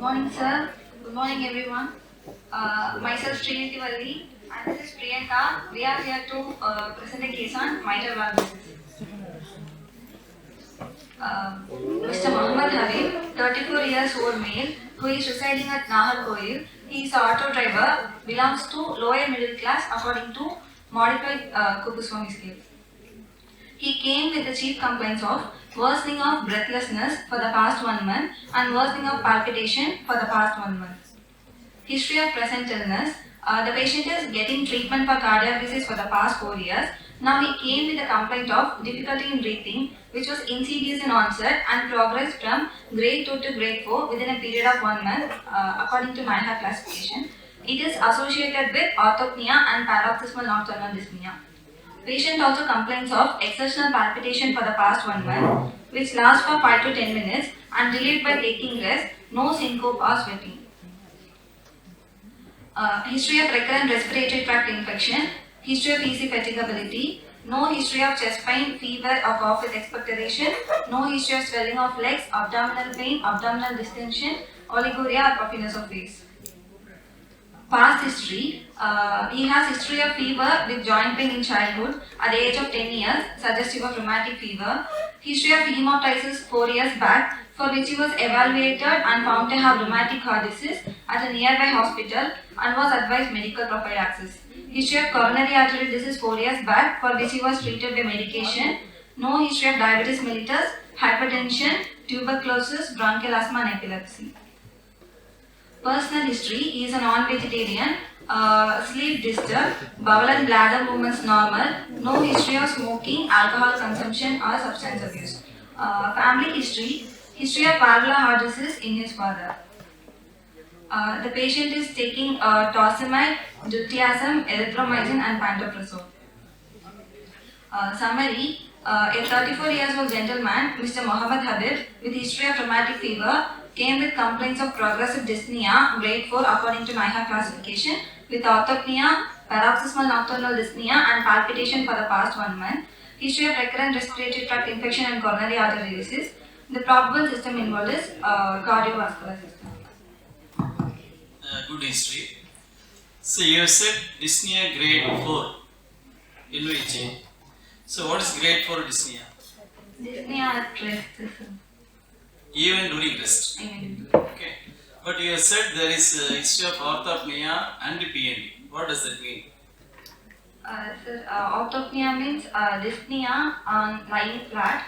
Good morning, sir. Good morning, everyone. Myself Sreemookambikainstituteofmedicalsciences, and this is Priyanka. We are here to present a case on MITRAL disease. Mr. Muhammad Habib, 34 years old male, who is residing at Naharkoil. He is an auto driver, belongs to lower middle class according to modified Kupuswami scale. He came with the chief complaints of worsening of breathlessness for the past 1 month and worsening of palpitation for the past 1 month. History of present illness. The patient is getting treatment for cardiac disease for the past 4 years. Now he came with a complaint of difficulty in breathing, which was insidious in onset and progressed from grade 2 to grade 4 within a period of 1 month, according to MITRAL classification. It is associated with orthopnea and paroxysmal nocturnal dyspnea. Patient also complains of exertional palpitation for the past 1 month, which lasts for 5 to 10 minutes and relieved by taking rest, no syncope or sweating. History of recurrent respiratory tract infection, history of easy fatigability, no history of chest pain, fever or cough with expectoration, no history of swelling of legs, abdominal pain, abdominal distension, oliguria or puffiness of face. Past history, he has history of fever with joint pain in childhood at the age of 10 years, suggestive of rheumatic fever. History of hemoptysis 4 years back, for which he was evaluated and found to have rheumatic heart disease at a nearby hospital and was advised medical prophylaxis. History of coronary artery disease 4 years back, for which he was treated by medication. No history of diabetes mellitus, hypertension, tuberculosis, bronchial asthma and epilepsy. Personal history, he is a non-vegetarian, sleep disturbed, bowel and bladder movements normal, no history of smoking, alcohol consumption or substance abuse. Family history, history of valvular heart disease in his father. The patient is taking torsemide, diltiazem, erythromycin and pantoprazole. Summary, a 34 years old gentleman, Mr. Muhammad Habib, with history of rheumatic fever, came with complaints of progressive dyspnea, grade 4 according to NIHA classification, with orthopnea, paroxysmal nocturnal dyspnea and palpitation for the past 1 month. History of recurrent respiratory tract infection and coronary artery disease. The probable system involved is cardiovascular system. Good history. So you have said dyspnea grade 4 in which? So what is grade 4 dyspnea? Dyspnea at rest. Even during rest. Okay. But you have said there is a history of orthopnea and PND. What does that mean? Sir, orthopnea means dyspnea on lying flat,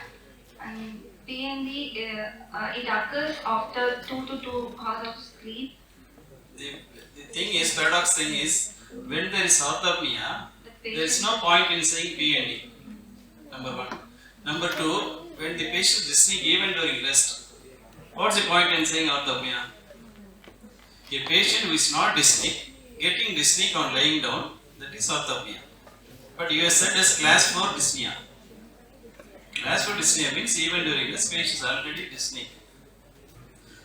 and PND it occurs after 2 to 2 hours of sleep. The thing is, paradox thing is, when there is orthopnea, there is no point in saying PND. Number 1. Number 2, when the patient is dyspneic even during rest, what's the point in saying orthopnea? A patient who is not dyspneic, getting dyspneic on lying down, that is orthopnea. But you have said as class 4 dyspnea. Class 4 dyspnea means even during rest, patient is already dyspneic.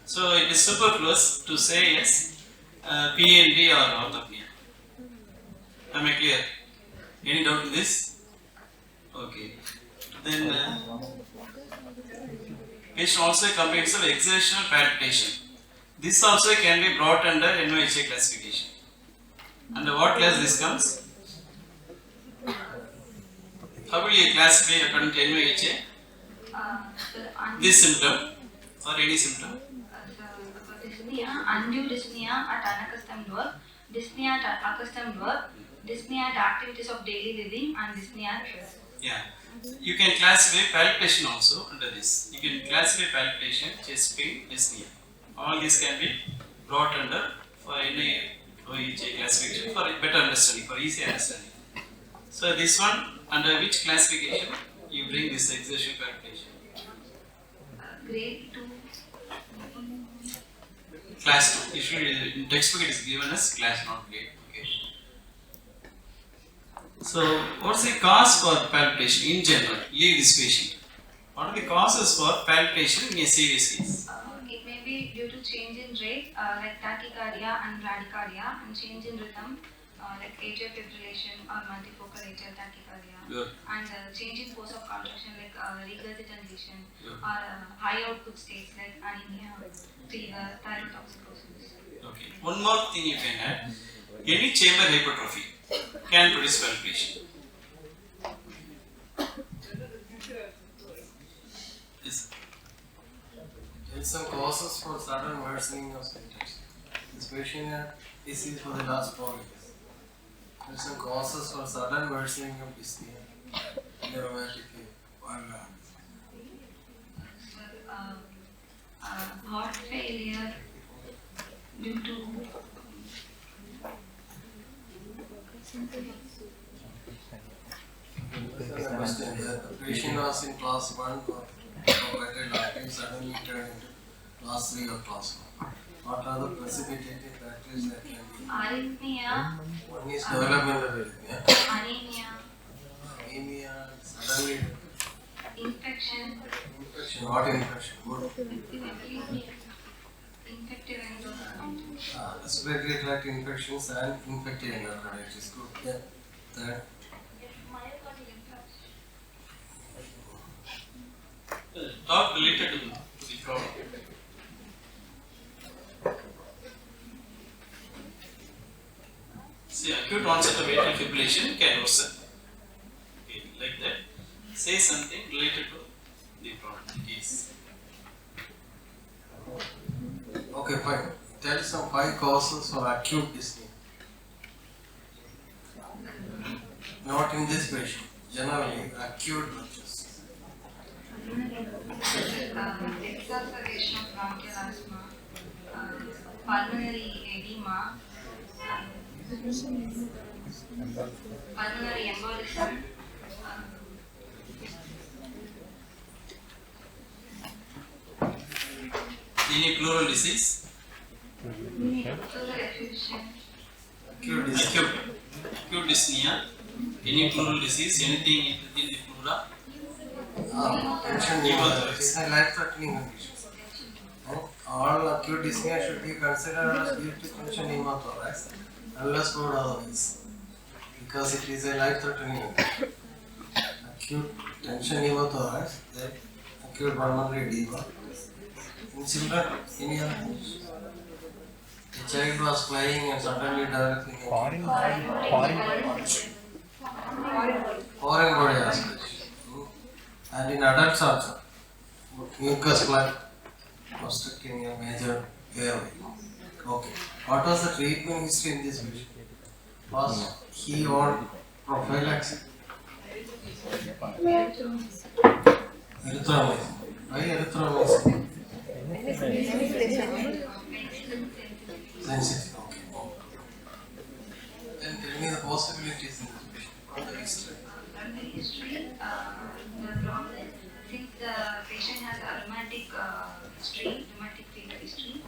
So it is superfluous to say yes, PND or orthopnea. Am I clear? Any doubt in this? Okay. Then patient also complains of exertional palpitation. This also can be brought under NIHA classification. Under what class this comes? How will you classify according to NIHA? This symptom or any symptom? Dyspnea, undue dyspnea at unaccustomed work, dyspnea at accustomed work, dyspnea at activities of daily living, and dyspnea at rest. Yeah. You can classify palpitation also under this. You can classify palpitation, chest pain, dyspnea. All these can be brought under for NIHA classification for better understanding, for easy understanding. So this one, under which classification you bring this exertional palpitation? Grade 2. Class 2. Usually in textbook it is given as class, not grade. Okay. So what's the cause for palpitation in general? Leave this patient. What are the causes for palpitation in a serious case? It may be due to change in rate, like tachycardia and bradycardia, and change in rhythm, like atrial fibrillation or multifocal atrial tachycardia, Good. and change in course of contraction like regurgitation, Good. or high output states like anemia, fever, thyrotoxicosis. Okay. One more thing you can add. Any chamber hypertrophy can produce palpitation. Yes. There is some causes for sudden worsening of symptoms. This patient had disease for the last 4 years. There are some causes for sudden worsening of dyspnea in the rheumatic valve. Heart failure due to Question: the patient was in class 1 for operated life, suddenly turned into class 3 or class 1. What are the precipitating factors that can be? arrhythmia, One is developmental arrhythmia. anemia, Suddenly infection, infection. What infection? Good. infective endocarditis. Respiratory tract infections and infective endocarditis. Good. Yeah. Third. Talk related to the problem. See, acute onset of atrial fibrillation can worsen. Okay, like that. Say something related to the problem, the case. Okay, fine. Tell some 5 causes for acute dyspnea. Not in this patient. Generally, acute bronchitis. Exacerbation of bronchial asthma, pulmonary edema, pulmonary embolism, Any pleural disease? pleural effusion, Acute dyspnea. Acute dyspnea. Any pleural disease? Anything in the pleura? Tension pneumonia. It is a life-threatening condition. All acute dyspnea should be considered as due to tension pneumothorax unless ruled otherwise, because it is a life-threatening condition. Acute tension pneumothorax, then acute pulmonary edema. In children, any other condition? The child was playing and suddenly developing a foreign body aspiration. And in adults also, mucus plug obstructing a major airway. Okay. What was the treatment history in this patient? Was he on prophylaxis? Erythromycin. Why erythromycin? Sensitive. Okay. Then tell me the possibilities in this patient. What the history? the history, the problem, since the patient has a rheumatic rheumatic fever history,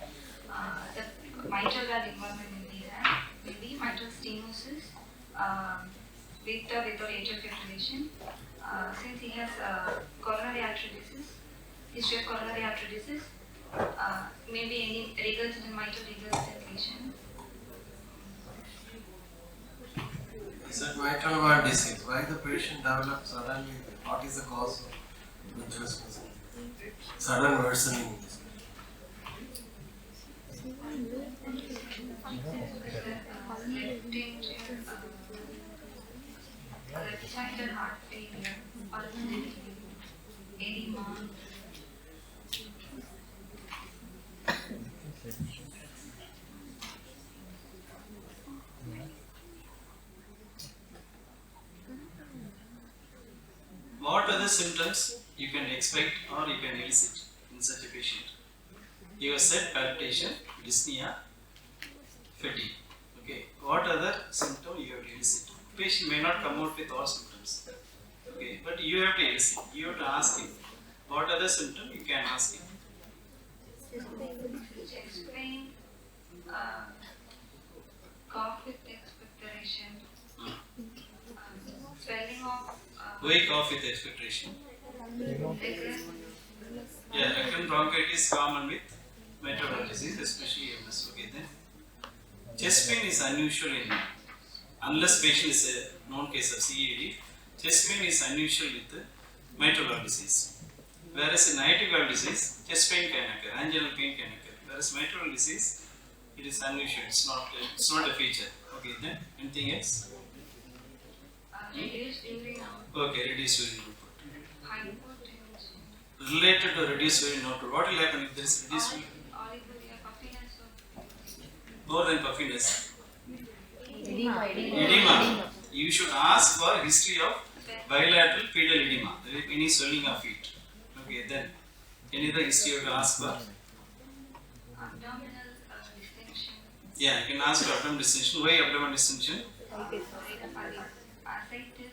the mitral valve involvement will be there, maybe mitral stenosis, with or without atrial fibrillation. Since he has coronary artery disease, history of coronary artery disease, maybe any regurgitant mitral regurgitation. Is that mitral valve disease? Why the patient develops suddenly? What is the cause of mitral spasm? Sudden worsening. Left-sided heart failure, pulmonary edema. What are the symptoms you can expect or you can elicit in such a patient? You have said palpitation, dyspnea, fatigue. Okay. What other symptom you have to elicit? Patient may not come out with all symptoms. Okay, but you have to elicit. You have to ask him. What other symptom you can ask him? Explain cough with expectoration, swelling of Why cough with expectoration? recurrent Yeah, recurrent bronchitis common with mitral valve disease, especially MS. Okay, then chest pain is unusual in unless patient is a known case of CED, chest pain is unusual with mitral valve disease. Whereas in aortic valve disease, chest pain can occur, anginal pain can occur. Whereas mitral valve disease, it is unusual. It's not a feature. Okay, then anything else? Reduced urine output. Okay, reduced urine output. Hypotension. Related to reduced urine output, what will happen if there is reduced urine? Oliguria, puffiness or More than puffiness? Edema. Edema. You should ask for history of bilateral pedal edema. There will be any swelling of feet. Okay, then any other history you have to ask for? abdominal distension. Yeah, you can ask for abdomen distension. Why abdomen distension? Ascites.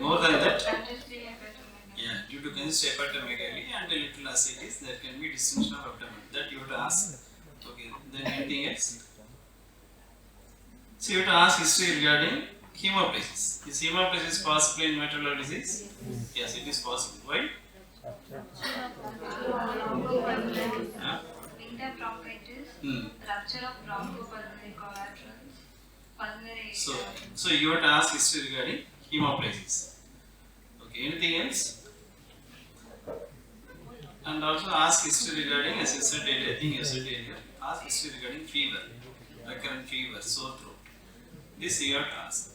More than that? Congestive hepatomegaly. Yeah, due to congestive hepatomegaly and a little ascites, there can be distension of abdomen. That you have to ask. Okay, then anything else? So you have to ask history regarding hemoplasis. Is hemoplasis possible in mitral valve disease? Yes, it is possible. Why? Winter bronchitis. Rupture of bronchopulmonary collaterals. Pulmonary. So you have to ask history regarding hemoplasis. Okay, anything else? And also ask history regarding, as you said earlier, I think you said earlier, ask history regarding fever, recurrent fever, sore throat. This you have to ask.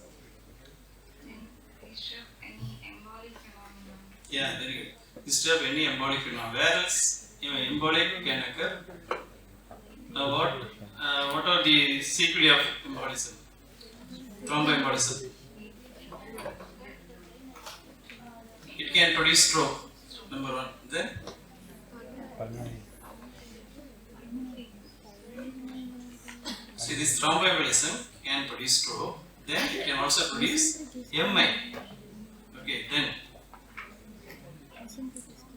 History of any embolic phenomenon. Yeah, very good. History of any embolic phenomenon. Where else embolic can occur? What are the sequelae of embolism? Thromboembolism. It can produce stroke. Number one. Then see, this thromboembolism can produce stroke. Then it can also produce MI. Okay, then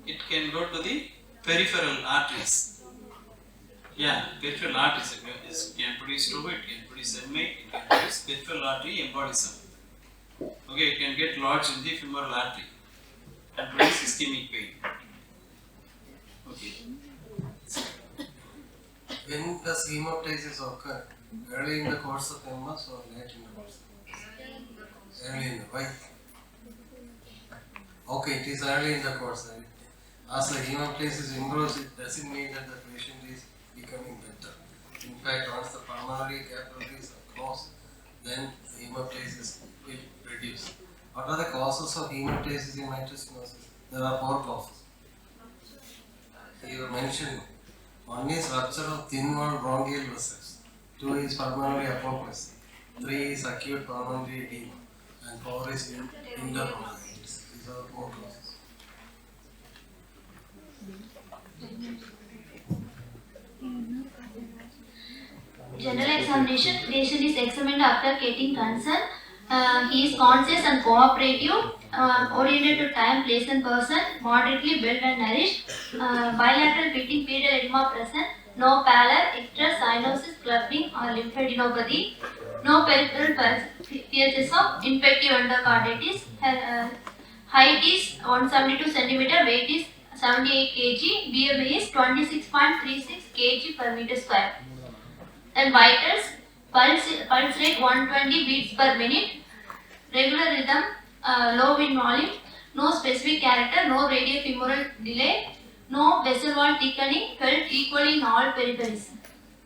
it can go to the peripheral arteries. Yeah, peripheral arteries can produce stroke, it can produce MI, it can produce peripheral artery embolism. Okay, it can get lodged in the femoral artery and produce ischemic pain. Okay. When does hemoptysis occur? Early in the course of MS or late in the course? Early in the why? Okay, it is early in the course. Right? As the hemoptysis improves, it doesn't mean that the patient is becoming better. In fact, once the pulmonary capillaries are closed, then the hemoptysis will reduce. What are the causes of hemoptysis in mitral stenosis? There are 4 causes. You mentioned one is rupture of thin wall bronchial vessels, 2 is pulmonary apoplexy, 3 is acute pulmonary edema, and 4 is interpulmonaritis. These are 4 causes. General examination, patient is examined after getting consent. He is conscious and cooperative, oriented to time, place and person, moderately built and nourished, bilateral pitting pedal edema present, no pallor, icterus, cyanosis, clubbing or lymphadenopathy, no peripheral features of infective endocarditis, height is 172 cm, weight is 78 kg, BMI is 26.36 kg per meter square. Then vitals, pulse rate 120 beats per minute, regular rhythm, low in volume, no specific character, no radiofemoral delay, no vessel wall thickening, felt equally in all peripheries.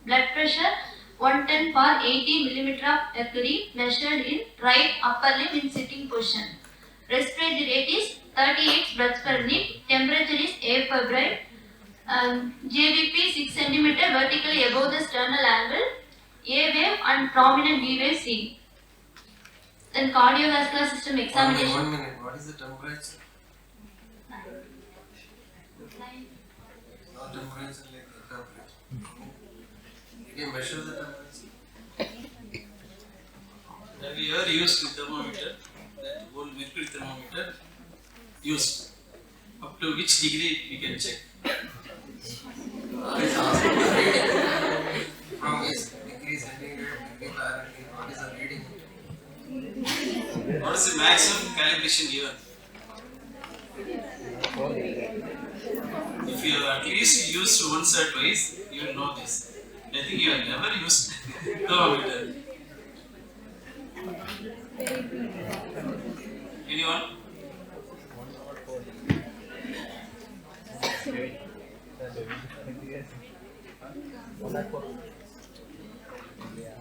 Blood pressure 110 per 80 mm of mercury, measured in right upper limb in sitting position. Respiratory rate is 38 breaths per minute, temperature is afebrile, JVP 6 cm vertically above the sternal angle, A wave and prominent B wave seen. Then cardiovascular system examination. 1 minute, what is the temperature? No temperature like the temperature. Did you measure the temperature? Have you ever used the thermometer? That whole mercury thermometer used. Up to which degree we can check? What is asking the reading? From which degree centigrade, degree Fahrenheit, what is the reading? What is the maximum calibration given? If you have at least used once or twice, you will know this. I think you have never used thermometer. Anyone?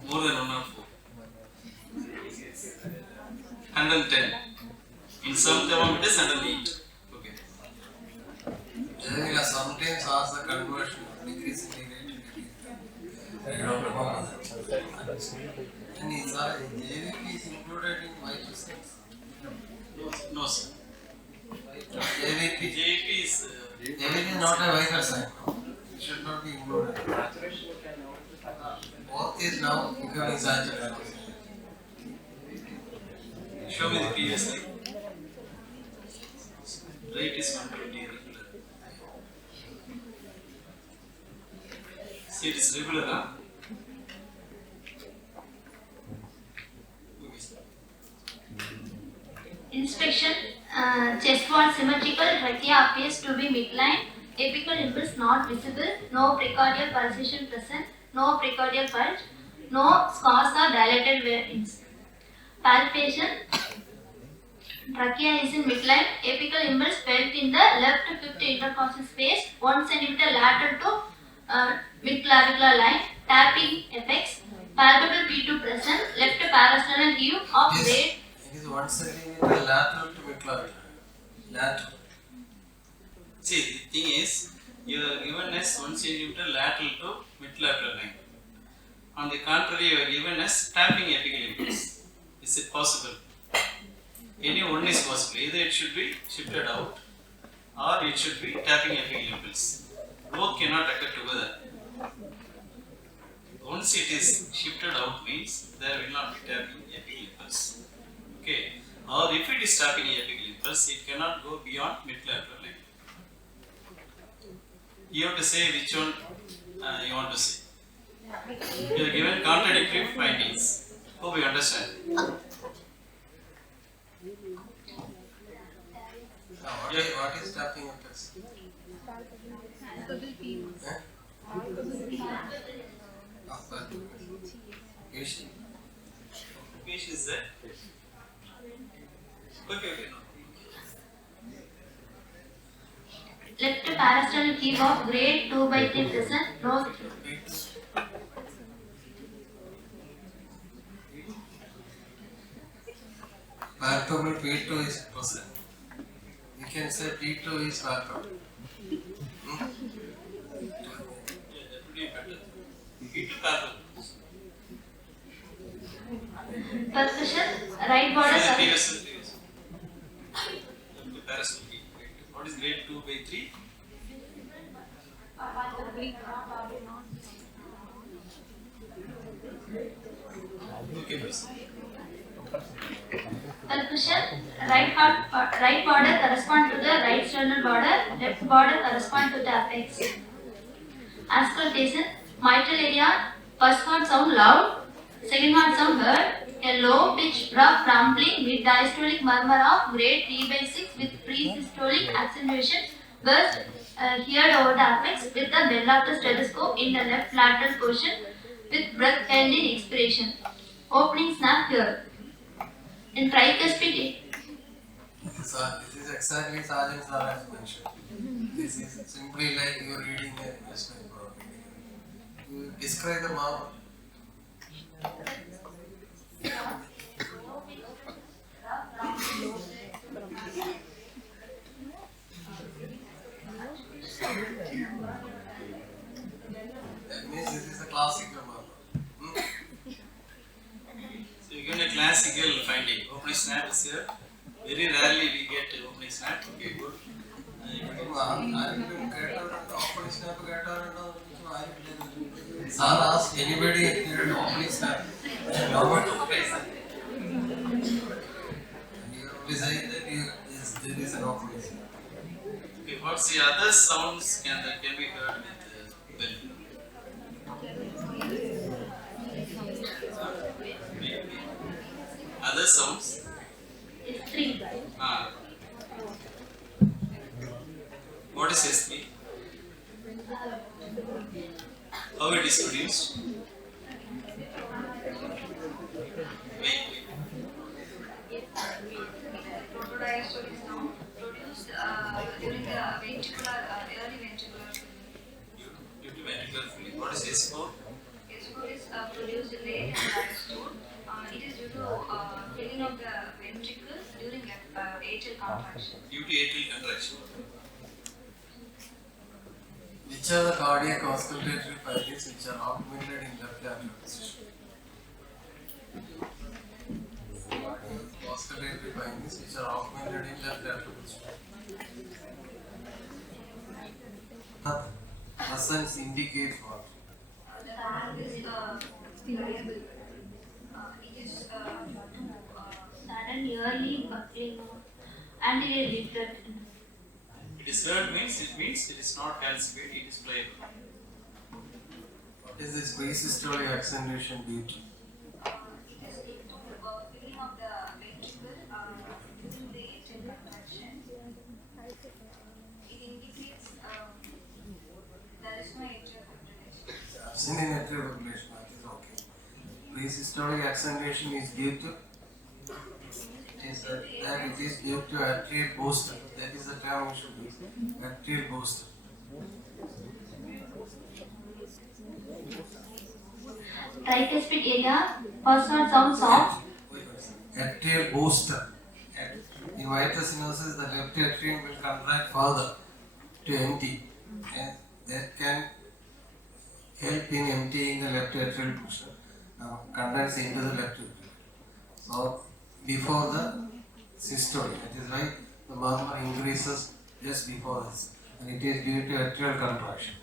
More than 104. 110. In some thermometers, 108. Okay. Generally, sometimes ask the conversion decrease in the rate. I don't know. And is JVP is included in my systems? No, sir. JVP is is not a vital sign. It should not be included. Both is now becoming saturated. show me the previous slide. Rate is 120 regular. See, it is regular, huh? Inspection, chest wall symmetrical, trachea appears to be midline, apical impulse not visible, no precordial pulsation present, no precordial pulse, no scars or dilated veins. Palpation, trachea is in midline, apical impulse felt in the left fifth intercostal space, 1 cm lateral to mid-clavicular line, tapping effects, palpable P2 present, left parasternal heave of grade. It is 1 centimeter lateral to mid-clavicular. Lateral. See, the thing is, you are given as 1 cm lateral to mid-clavicular line. On the contrary, you are given as tapping apical impulse. Is it possible? Any one is possible. Either it should be shifted out or it should be tapping apical impulse. Both cannot occur together. Once it is shifted out means there will not be tapping apical impulse. Okay. Or if it is tapping apical impulse, it cannot go beyond mid-clavicular line. You have to say which one you want to say. You are given contradictory findings. Hope you understand. What is tapping impulse? Patient. Patient is there? Okay, no. Left parasternal heave of grade 2/3 present, no. Palpable P2 is present. You can say P2 is palpable. Yeah, that would be better. P2 palpable. Percussion, right border. Previous. Comparison. What is grade 2/3? Okay, please. Percussion, right border correspond to the right sternal border, left border correspond to the apex. Auscultation, mitral area, first heart sound loud, second heart sound heard, a low pitch rough rumbling with diastolic murmur of grade 3/6 with pre-systolic accentuation burst heard over the apex with the bell of the stethoscope in the left lateral portion with breath held in expiration. Opening snap here. In tricuspid, This is exactly Sergeant Sarah's mentioned. This is simply like you are reading a newspaper. You describe the mark. That means this is a classical mark. So you get a classical finding. Opening snap is here. Very rarely we get opening snap. Okay, good. Sir asked anybody if there is opening snap. Nobody said. You only say that there is an opening snap. Okay, what's the other sounds that can be heard with bell? Other sounds? is 3. What is SP? How it is produced? Wait. S4? S4 is produced late and diastole. It is due to filling of the ventricles during atrial contraction. Due to atrial contraction. Which are the cardiac auscultatory findings which are augmented in left atrial position? Auscultatory findings which are augmented in left atrial position. Presence indicates what? The heart is variable. It is Sudden yearly buckling anterior leaflet. It is heard means it is not calcified, it is pliable. What is this pre-systolic acceleration due to? it is due to filling of the ventricle during the atrial contraction. It indicates there is no atrial fibrillation. Absent in atrial fibrillation, that is okay. Pre-systolic acceleration is due to? It is due to atrial booster. That is the term we should use. Atrial booster. Tricuspid area, personal sound soft. Atrial booster. In mitral stenosis, the left atrium will contract further to empty, and that can help in emptying the left atrial portion, contents into the left atrium. So, before the systole, that is why the murmur increases just before this, and it is due to atrial contraction.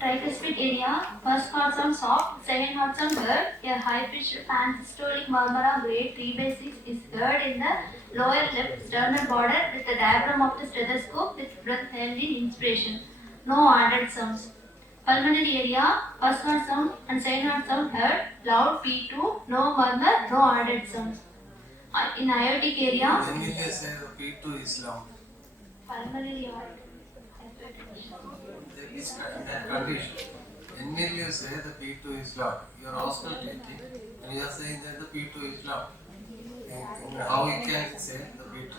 Tricuspid area, first heart sound soft, second heart sound heard. A high-pitched pansystolic murmur of grade 3/6 is heard in the lower left sternal border with the diaphragm of the stethoscope with breath held in inspiration. No added sounds. Pulmonary area, first heart sound and second heart sound heard, loud P2, no murmur, no added sounds. In aortic area, When will you say the P2 is loud? pulmonary aorta. That is that condition. When will you say the P2 is loud? You are auscultating and you are saying that the P2 is loud. And how you can say the P2?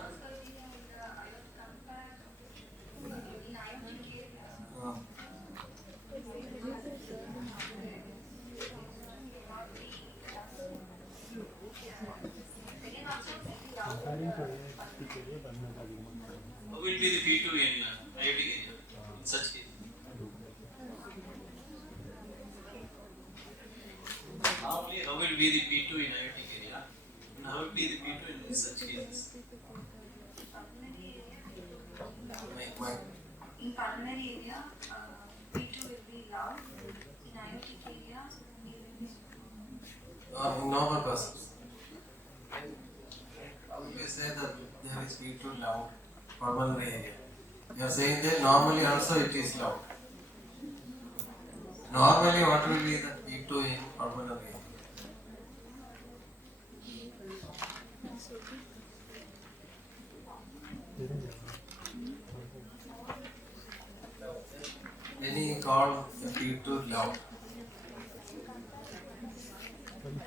How will be the P2 in aortic area in such case? Normally, how will be the P2 in aortic area? And how will be the P2 in such cases? In pulmonary area, P2 will be loud. In aortic area, it will be In normal persons. How will you say that there is P2 loud pulmonary area? You are saying that normally also it is loud. Normally what will be the P2 in pulmonary area? Any call the P2 loud?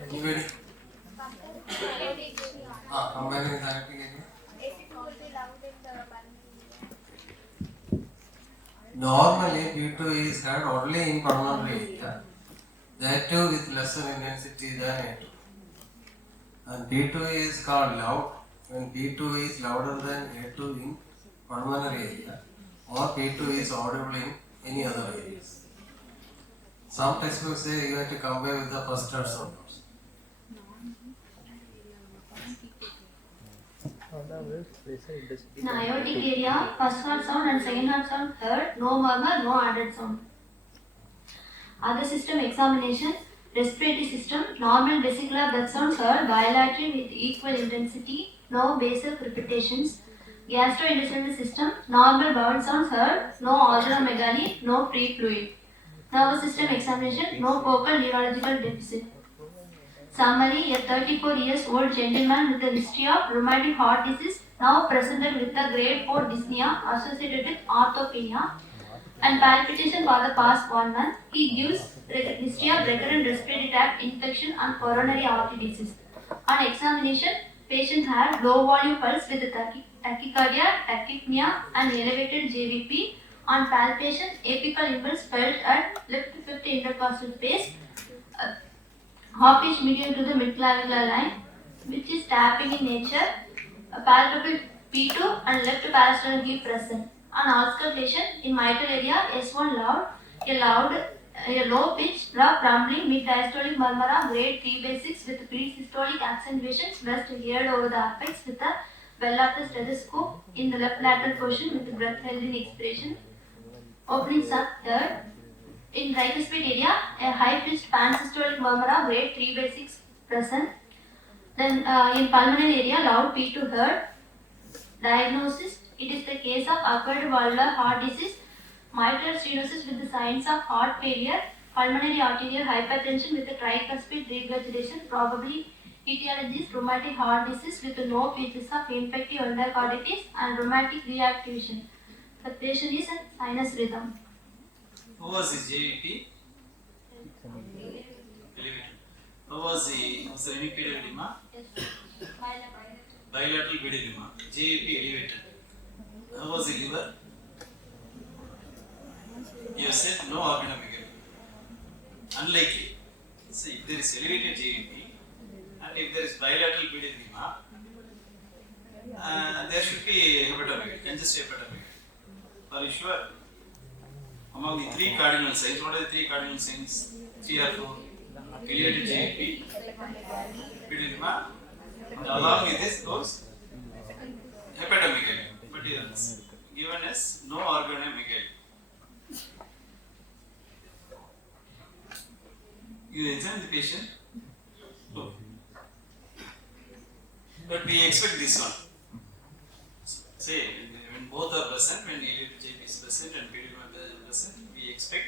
Anybody? Combine with aortic area? Normally P2 is heard only in pulmonary area, that too with lesser intensity than A2. And P2 is called loud when P2 is louder than A2 in pulmonary area, or P2 is audible in any other areas. Some textbooks say you have to compare with the first heart sound. In aortic area, first heart sound and second heart sound heard, no murmur, no added sound. Other system examination, respiratory system, normal vesicular breath sounds heard bilaterally with equal intensity, no basal crepitations. Gastrointestinal system, normal bowel sounds heard, no organomegaly, no free fluid. Nervous system examination, no focal neurological deficit. Summary, a 34 years old gentleman with a history of rheumatic heart disease now presented with a grade 4 dyspnea associated with orthopnea and palpitation for the past 1 month. He gives history of recurrent respiratory tract infection and coronary artery disease. On examination, patient had low volume pulse with tachycardia, tachypnea and elevated JVP, On palpation, apical impulse felt at left fifth intercostal space, half inch median to the midclavicular line, which is tapping in nature. A palpable P2 and left parasternal hip present. On auscultation, in mitral area, S1 loud, a low pitch, rough rumbling, mid diastolic murmur, grade 3/6 with pre-systolic accentuations, best heard over the apex with a well of the stethoscope in the left lateral portion with breath held in expiration. Opening sub third. In tricuspid area, a high-pitched pansystolic murmur, grade 3/6 present. Then in pulmonary area, loud P2 heard. Diagnosis, it is the case of acquired valvular heart disease, mitral stenosis with the signs of heart failure, pulmonary arterial hypertension with the tricuspid regurgitation, probably etiology is rheumatic heart disease with no features of infective endocarditis and rheumatic reactivation. The patient is a sinus rhythm. Who was the JVP? Elevated. Who was the hemiparal edema? Bilateral bed edema. JVP elevated. How was the liver? You said no organomegaly. Unlikely. See, if there is elevated JVP and if there is bilateral bed edema, there should be hepatomegaly, congestive hepatomegaly. Are you sure? Among the three cardinal signs, what are the three cardinal signs? 3 or 4? Elevated JVP, bed edema, and along with this goes hepatomegaly. But it is given as no organomegaly. You examine the patient. Look. But we expect this one. Say, when both are present, when elevated JVP is present and bed edema is present, we expect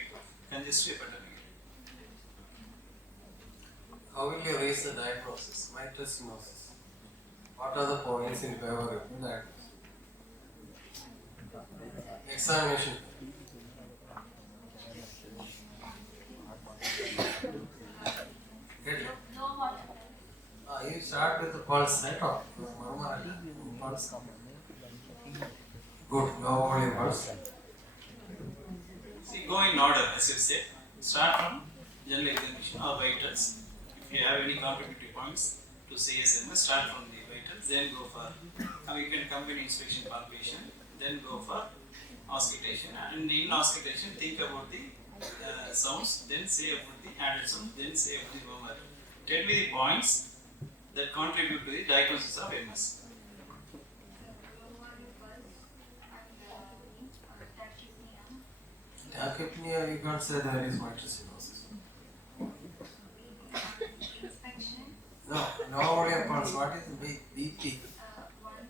congestive hepatomegaly. How will you raise the diagnosis? Mitral stenosis. What are the points in favor of the diagnosis? Examination. Get it? You start with the pulse, right? Or pulse. Good. Low volume pulse. See, go in order, as you said. Start from general examination or vitals. If you have any contributory points to CSMS, start from the vitals, then go for, you can combine inspection palpation, then go for auscultation. And in auscultation, think about the sounds, then say about the added sounds, then say about the murmur. Tell me the points that contribute to the diagnosis of MS. Tachypnea, you can't say there is mitral stenosis. No, no volume pulse. What is the BP? What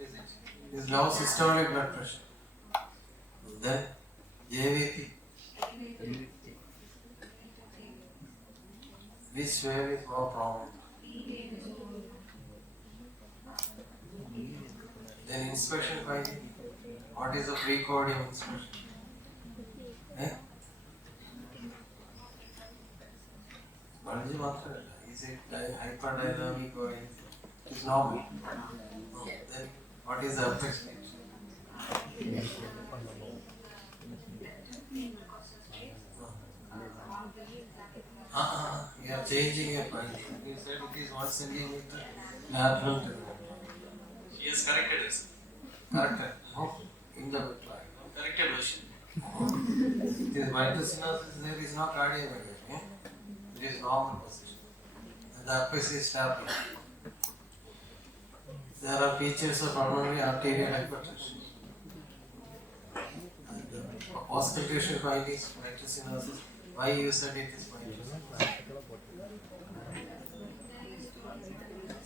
is it? It's low systolic blood pressure. Then JVP. Which wave is more prominent? Then inspection finding. What is the precordial inspection? Bulge matter. Is it hyperdynamic or it is normal? No. Then what is the apex pitch? You are changing your point. You said it is 1 centimeter lateral to the He has corrected us. corrected. No, in the midline. Corrected version. It is mitral stenosis, there is no cardiomegaly. It is normal position. And the apex is tapping. There are features of pulmonary arterial hypertension. And auscultation findings, mitral stenosis. Why you said it is mitral stenosis?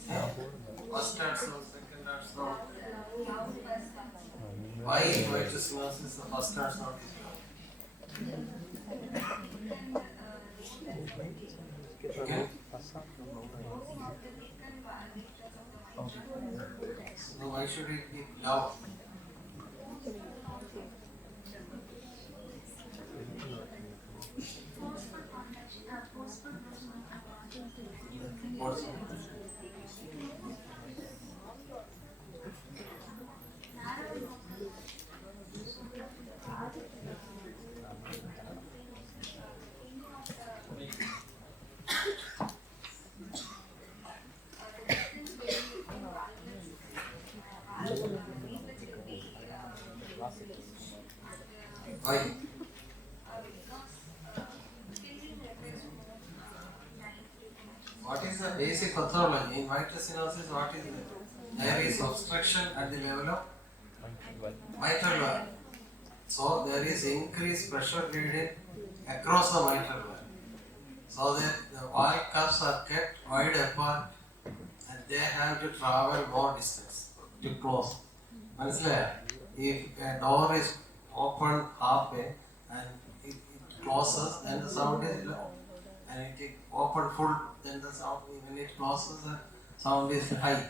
Yeah. First heart sound, second heart sound. Why mitral stenosis, the first heart sound is loud? Okay. So why should it be loud? What's Why? What is the basic pathology? In mitral stenosis, what is it? There is obstruction at the level of mitral valve. So there is increased pressure gradient across the mitral valve. So that the valve cups are kept wide apart and they have to travel more distance to close. If a door is open halfway and it closes, then the sound is low. And it is open full, then the sound, when it closes, the sound is high.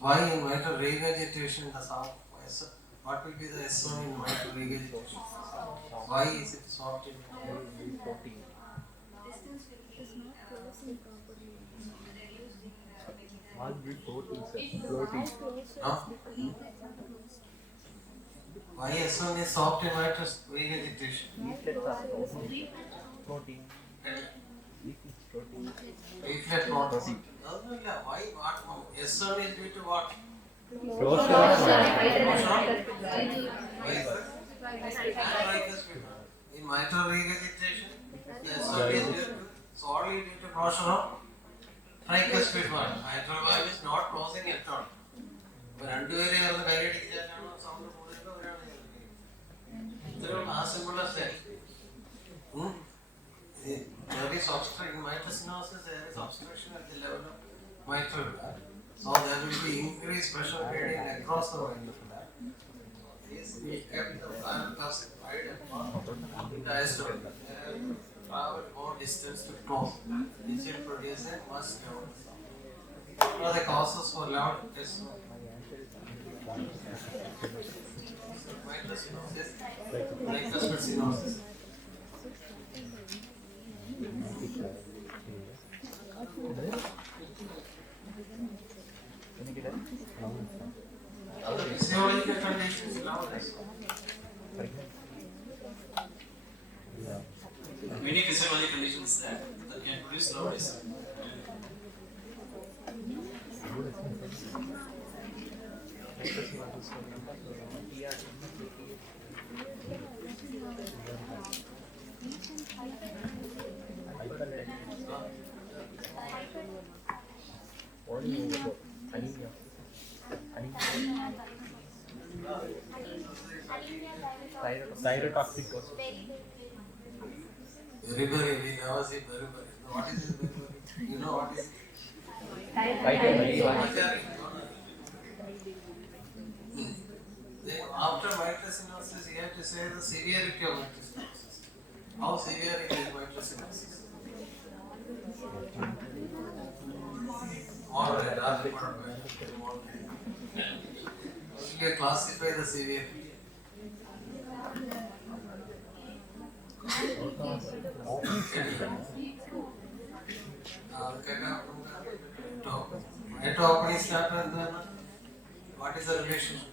Why in mitral regurgitation the sound? What will be the SO in mitral regurgitation? Why is it soft in no? Why S1 is soft in mitral regurgitation? Leaflet protein. Why what? S1 is due to what? Why is that? In mitral regurgitation, the S1 is due to solely due to closure of tricuspid valve. Mitral valve is not closing at all. രണ്ടുപേരെ ചേർന്ന് കൈയടിച്ചാലാണ് sound കൂടുതൽ ഒരാണ് ഇത്രയുള്ള ആ simple there is obstruction in mitral stenosis, there is obstruction at the level of mitral valve. So there will be increased pressure gradient across the mitral valve. This will keep the valve cups wide apart in diastole. Travel more distance to close, which will produce a much louder sound. What are the causes for loud mitral stenosis? Tricuspid stenosis. Other physiological conditions loudness. Many physiological conditions that can produce loudness. Thyrotoxic cause. Beriberi, we never see beriberi. What is this beriberi? You know what is it? After mitral stenosis, you have to say the severity of mitral stenosis. How severe it is mitral stenosis? Or a large part of it. You can classify the severity. Opening starter and then what is the relationship?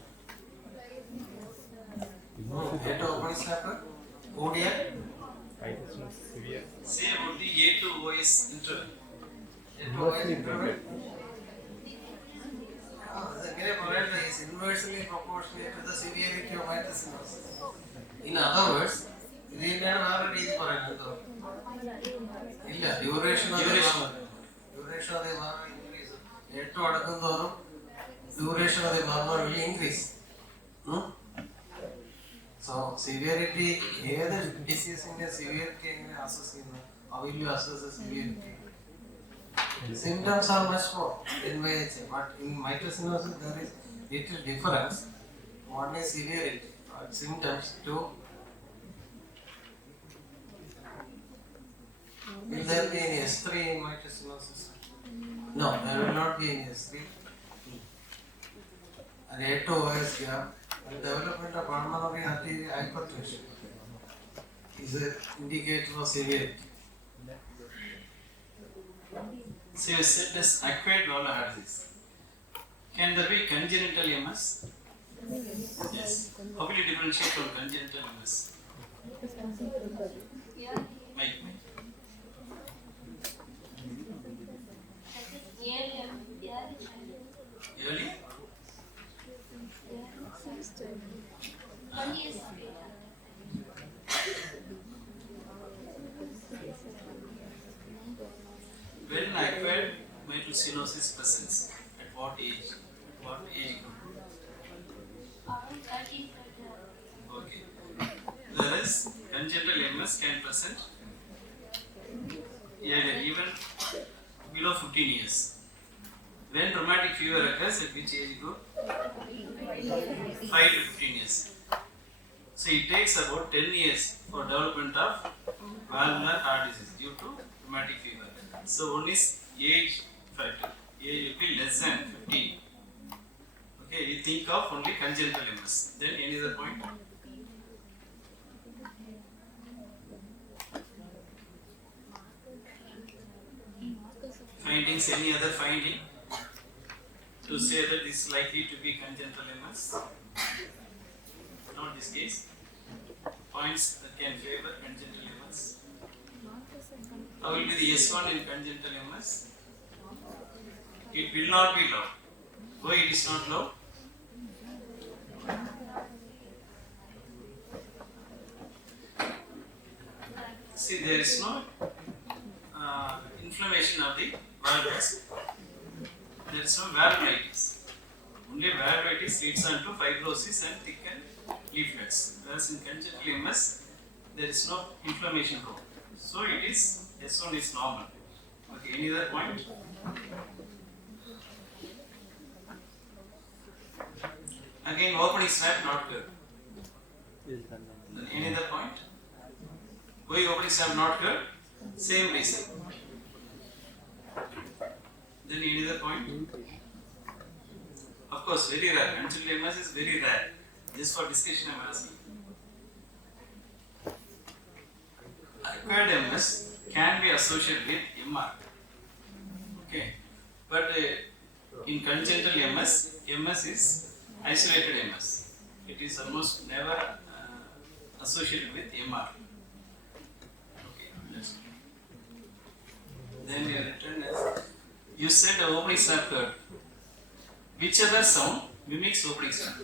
Opening starter? ODI? Say about the A to OS interval. A to OS interval? Is inversely proportionate to the severity of mitral stenosis. In other words, ഇതിനാണ് വേറെ രീതി പറയുന്നത് ഇല്ല duration അത് മാറും increase ഏറ്റവും അടുക്കും തോറും ഡ്യൂറേഷൻ അത് മാറും ഇൻക്രീസ് സോ സിവിയറിറ്റി ഏത് ഡിസീസിന്റെ സിവിയറിറ്റി എങ്ങനെ അസസ് ചെയ്യുന്നു how will you assess the severity? Symptoms are much more in VHA, but in mitral stenosis there is little difference. One is severity, symptoms. Two, will there be any S3 in mitral stenosis? No, there will not be any S3. And A to OS gap, the development of pulmonary arterial hypertension is an indicator of severity. So you said this acquired valvular heart disease. Can there be congenital MS? Yes. How will you differentiate from congenital MS? Mike. Early? stenosis presents? At what age? What age group? Okay. Whereas congenital MS can present even below 15 years. When rheumatic fever occurs, at which age group? 5 to 15 years. So it takes about 10 years for development of valvular heart disease due to rheumatic fever. So one is age factor. Age will be less than 15. Okay, you think of only congenital MS. Then any other point? Findings, any other finding to say that this is likely to be congenital MS? Not this case. Points that can favor congenital MS. How will be the S1 in congenital MS? It will not be low. Why it is not low? See, there is no inflammation of the valves. There is no valvulitis. Only valvulitis leads on to fibrosis and thickened leaflets. Whereas in congenital MS, there is no inflammation problem. So it is S1 is normal. Okay, any other point? Again, opening snap not good. Then any other point? Why opening snap not good? Same reason. Then any other point? Of course, very rare. Congenital MS is very rare. Just for discussion I am asking. Acquired MS can be associated with MR. Okay. But in congenital MS, MS is isolated MS. It is almost never associated with MR. Okay. Let's then your return is, you said the opening snap curve. Which other sound mimics opening snap?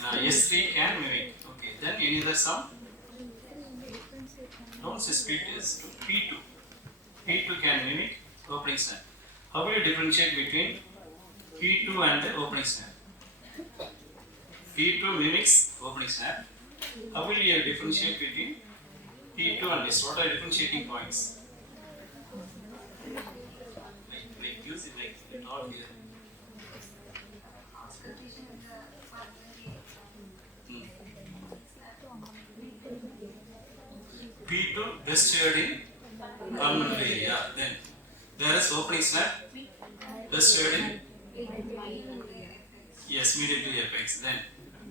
S3 can mimic. Okay, then any other sound? Don't say speed is P2. P2 can mimic opening snap. How will you differentiate between P2 and the opening snap? P2 mimics opening snap. How will you differentiate between P2 and this? What are differentiating points? Like use it like it all here. P2 best shared in pulmonary area. Then there is opening snap best shared in medial to apex. Then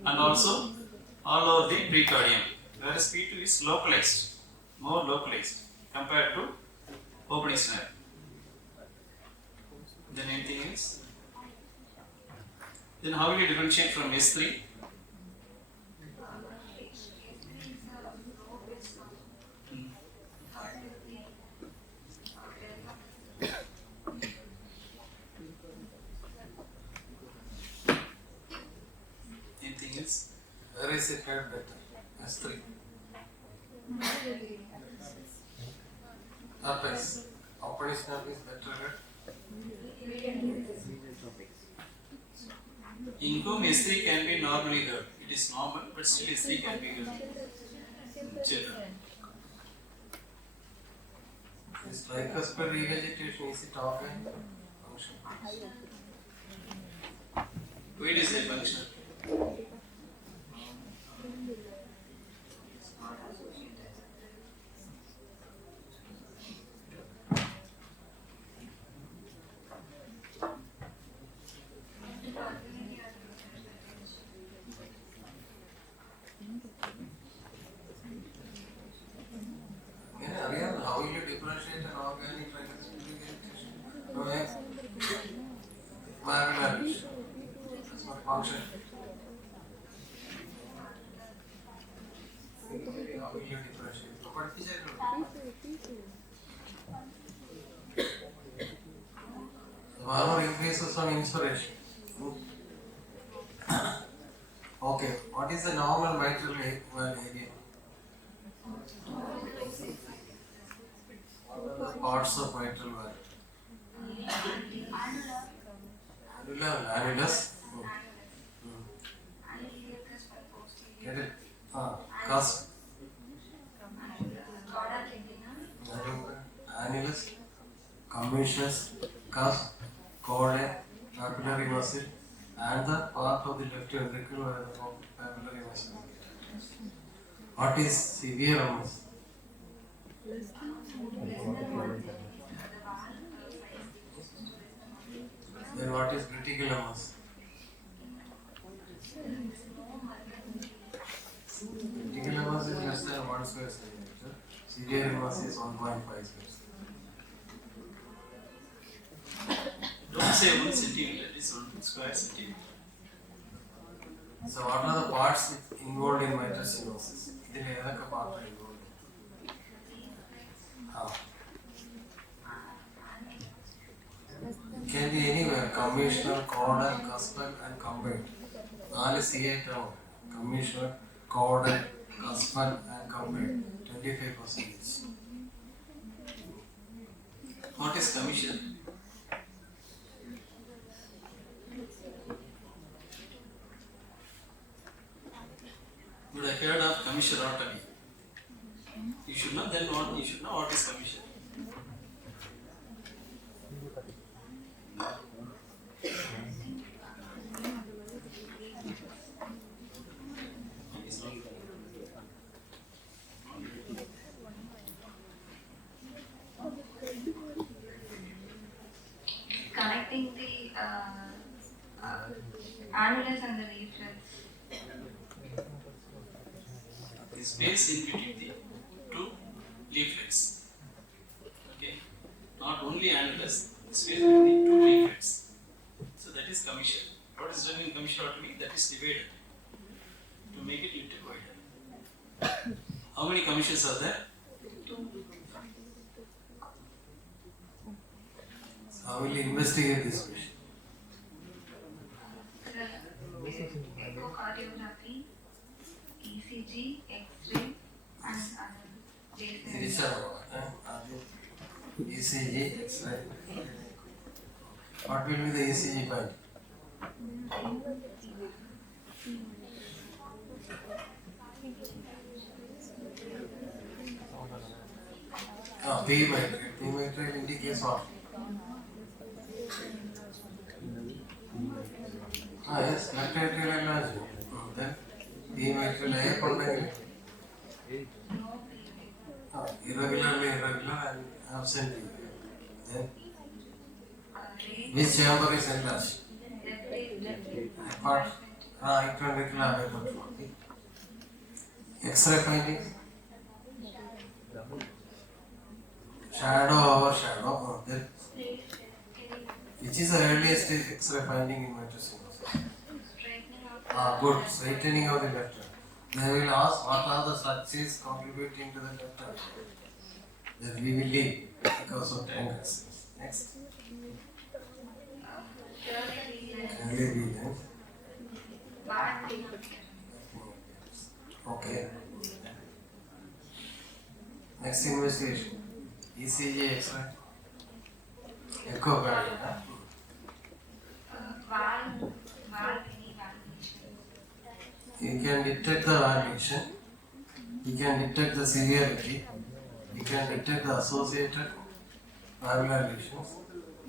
and also all over the precardium. Whereas P2 is localized, more localized compared to opening snap. Then anything else? Then how will you differentiate from S3? Anything else? Where is it heard better? S3. Apex. Opening snap is better heard. In whom S3 can be normally heard. It is normal, but still S3 can be heard. Children. Is tricuspid revegetation, is it organ function? Where is the function? How will you differentiate an organic tricuspid revegetation? No, yes. Malnourished. That's not function. How will you differentiate? So, Valve increases on inspiration. Okay, what is the normal mitral valve area? the parts of mitral valve? Annulus. Get it? Cusp. Annulus, commissus, cusp, chordae, papillary muscle, and the part of the left ventricle where the papillary muscle. What is severe MS? Then what is critical MS? Critical MS is less than 1 square centimeter. Severe MS is 1.5 square centimeter. Don't say 1 centimeter, it is 1 square centimeter. So what are the parts involved in mitral stenosis? Idile edakka part are involved? It can be anywhere, commissural, caudal, cuspal and combined. 4 CA term. Commissural, caudal, cuspal and combined. 25% each. What is commission? Would I heard of commissurotomy? You should know then what you should know what is commission. Connecting the annulus and the reflex. The space in between the two leaflets. Okay, not only annulus, the space between the two leaflets. So that is commission. What is done in commissurotomy? That is divided to make it little wider. How many commissions are there? How will you investigate this question? Echocardiography, ECG, X-ray, and other basic. ECG, X-ray. What will be the ECG point? P mitral. P mitral indicates what? Yes, left atrial enlargement. Then P mitral irregularly irregular and absent. Then which chamber is enlarged? Part right ventricular hypertrophy. X-ray findings. Shadow over shadow. Then which is the earliest X-ray finding in mitral stenosis? Good. Straightening of the left heart. They will ask what are the structures contributing to the left heart. Then we will leave because of time constraints. Next. Early reading. Okay. Next investigation. ECG, X-ray. Echocardiogram. Valve validation. You can detect the validation. You can detect the severity. You can detect the associated valvular lesions.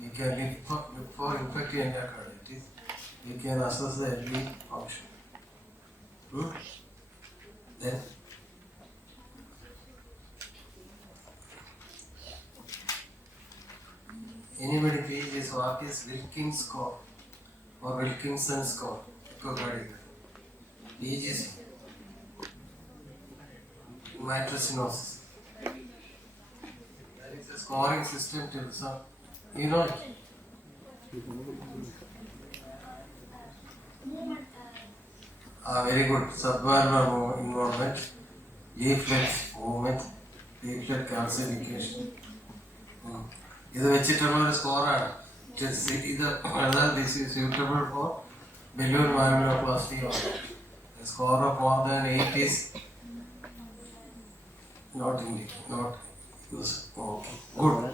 You can look for infective endocarditis. You can assess the LV function. Then anybody please is what is Wilkins score or Wilkinson score? Echocardiogram. EGC. Mitral stenosis. That is a scoring system to resolve. You know it. Very good. Subvalvular involvement, leaflet movement, leaflet calcification. This is a score. This is suitable for balloon valvuloplasty or a score of more than 8 is not indicated. Not Use. Okay. Good.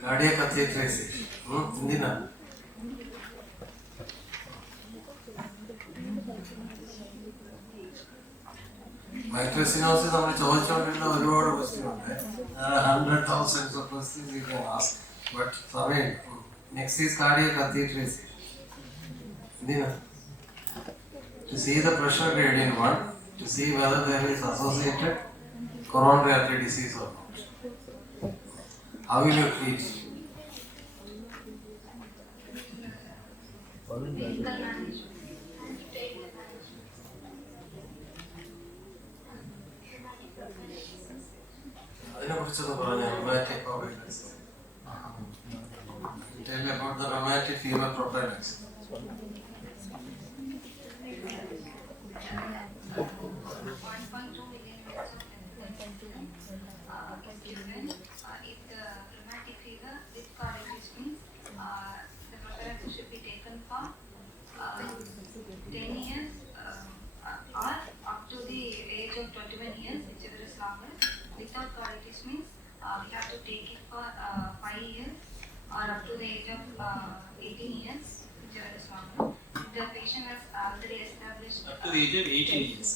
Cardiac catheterization. Indina. Microcinosis നമ്മൾ ചോദിച്ചുകൊണ്ടിരുന്ന ഒരുപാട് question ഉണ്ട്. There are 100,000 of questions you can ask. But സമയം. Next is cardiac catheterization. Indina. To see the pressure gradient one, to see whether there is associated coronary artery disease or not. How will you treat? അതിനെക്കുറിച്ചൊന്ന് പറഞ്ഞു rheumatic prophylaxis. Tell me about the rheumatic fever prophylaxis. 1.2 million units of penicillin is given if the rheumatic fever with carditis means the prophylaxis should be taken for 10 years or up to the age of 21 years, whichever is longer. Without carditis means we have to take it for 5 years or up to the age of 18 years, whichever is longer. If the patient has already established Up to the age of 18 years.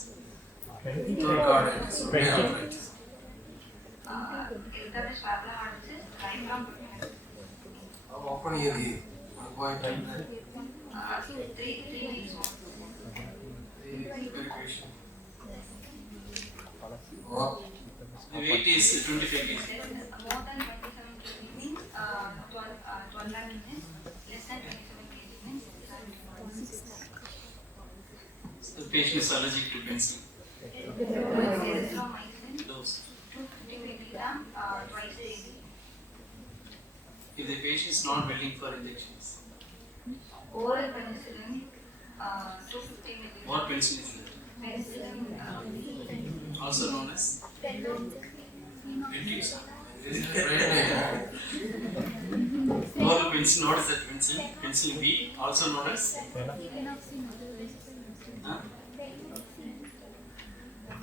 Without carditis. established valvular heart disease, lifelong prophylaxis. How often you give? 1.2 3 weeks once. Or The weight is 25 kg. More than 27 kg means 12 minutes. Less than 27 kg means 12 The patient is allergic to penicillin. erythromycin Dose. 250 mg twice daily. If the patient is not willing for injections, Oral penicillin 250 mg. what penicillin is that? Penicillin Also known as Ventus. Oral penicillin, what is that penicillin? Penicillin B, also known as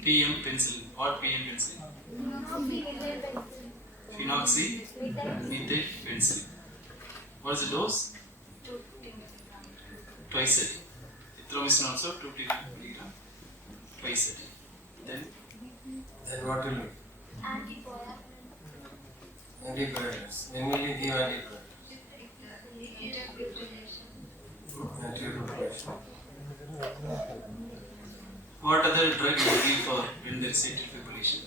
PM penicillin. What PM penicillin? Phenoxymethyl penicillin. What is the dose? 250 mg. Twice a day. Erythromycin also 250 mg twice a day. Then what will you? Anticoagulants. When will you give anticoagulants? Anticoagulation. what other drug you give for when there is atrial fibrillation?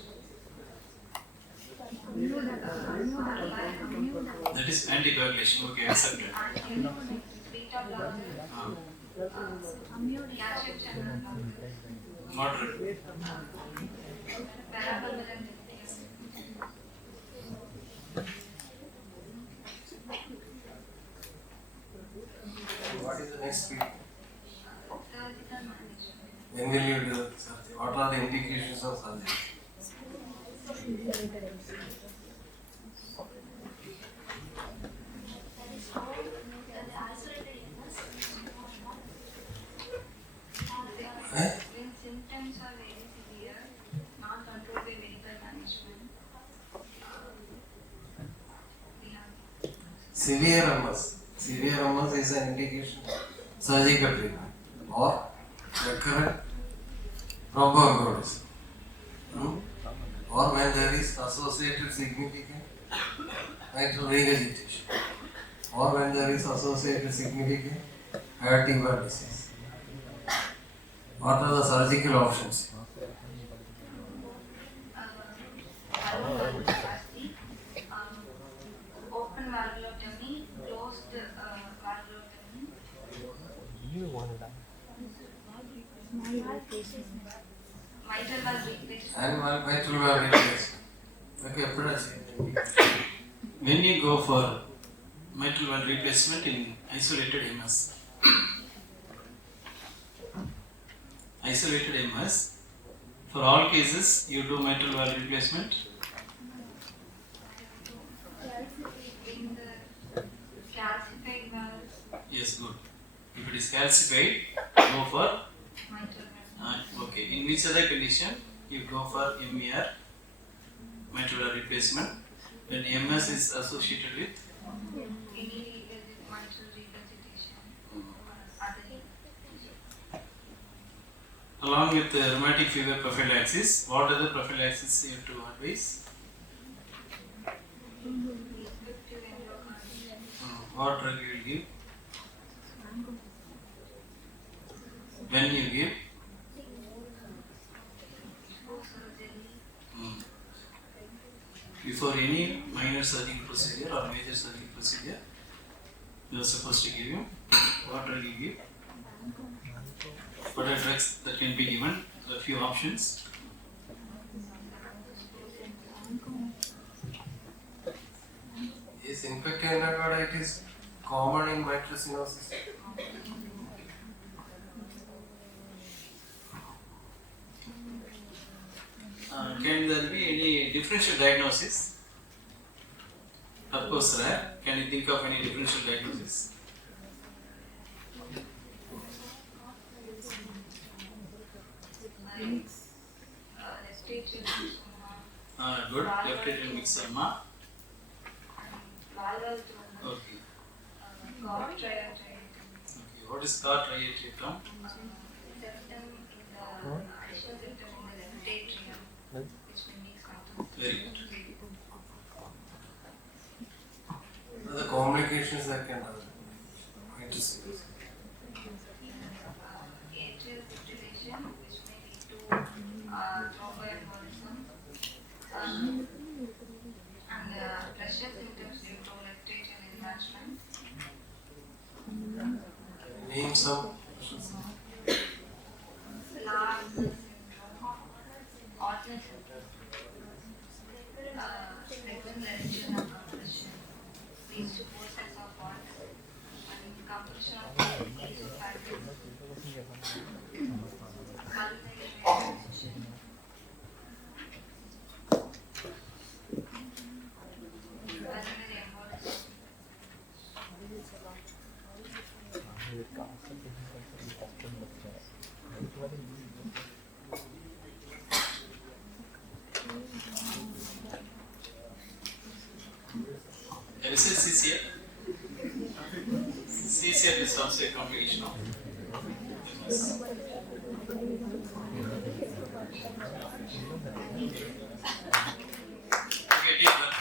That is anticoagulation. Okay, accepted. Beta blocker, calcium channel blocker, Moderate. parapulmonary. What is the next treatment? Surgical management. When will you do surgery? What are the indications of surgery? When symptoms are very severe, not controlled by medical management, we have Severe MS. Severe MS is an indication of surgical treatment or recurrent thromboembolism. Or when there is associated significant mitral regurgitation, or when there is associated significant aortic valve disease. What are the surgical options? valvuloplasty, open valvulotomy, closed valvulotomy, mitral valve replacement. And mitral valve replacement. Okay, eppozhum When you go for mitral valve replacement in isolated MS, for all cases you do mitral valve replacement. In the calcified valves, Yes, good. If it is calcified, go for okay. In which other condition you go for MER, mitral replacement, when MS is associated with along with the rheumatic fever prophylaxis. What other prophylaxis you have to advise? What drug you will give? When you give? Before any minor surgical procedure or major surgical procedure, you are supposed to give him. What drug you give? What are drugs that can be given? There are a few options. Is infective endocarditis common in mitral stenosis? Can there be any differential diagnosis? Of course, rare. Can you think of any differential diagnosis? Good. Left atrial myxoma. Okay. Okay. What is card triatrium? Very good. What are the complications that can happen? Mitral stenosis. Atrial fibrillation, which may lead to thromboembolism, and pressure symptoms due to left atrial enlargement. Name some. Large syndrome, alternate frequent reduction of compression leads to poor sense of what, and compression of esophagus, pulmonary relaxation. Pulmonary embolism. Is it CCF? CCF is also a complication of MS. Okay, deep breath.